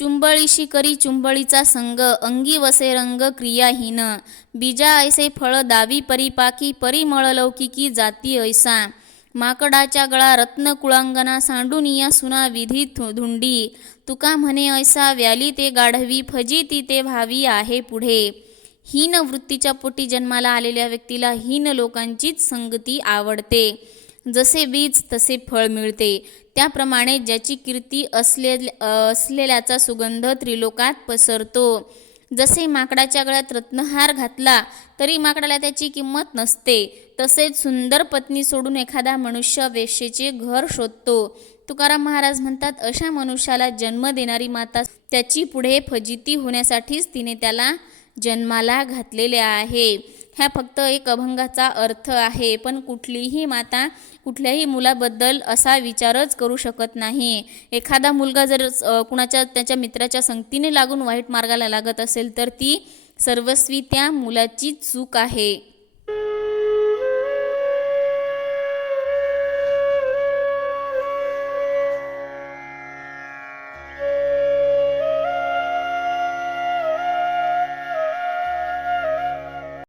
चुंबळीशी करी चुंबळीचा संग अंगी वसे रंग क्रियाहीन. बीजा ऐसे फळ दावी परिपाकी परिमळ लौकिकी जाती ऐसा. माकडाच्या गळा रत्न कुळांगना सांडूनिया सुना विधी धुंडी. तुका म्हणे ऐसा व्याली ते गाढवी फजिती ते व्हावी आहे पुढे. हीन वृत्तीच्या पोटी जन्माला आलेल्या व्यक्तीला हीन लोकांचीच संगती आवडते. जसे बीज तसे फळ मिळते. त्याप्रमाणे ज्याची कीर्ती असले असलेल्याचा सुगंध त्रिलोकात पसरतो. जसे माकडाच्या गळ्यात रत्नहार घातला तरी माकडाला त्याची किंमत नसते. तसेच सुंदर पत्नी सोडून एखादा मनुष्य वेश्येचे घर शोधतो. तुकाराम महाराज म्हणतात अशा मनुष्याला जन्म देणारी माता त्याची पुढे फजिती होण्यासाठीच तिने त्याला जन्माला घातलेले आहे. ह्या फक्त एक अभंगाचा अर्थ आहे पण कुठलीही माता कुठल्याही मुलाबद्दल असा विचारच करू शकत नाही. एखादा मुलगा जर कुणाच्या त्याच्या मित्राच्या संगतीने लागून वाईट मार्गाला लागत असेल तर ती सर्वस्वी त्या मुलाची चूक आहे.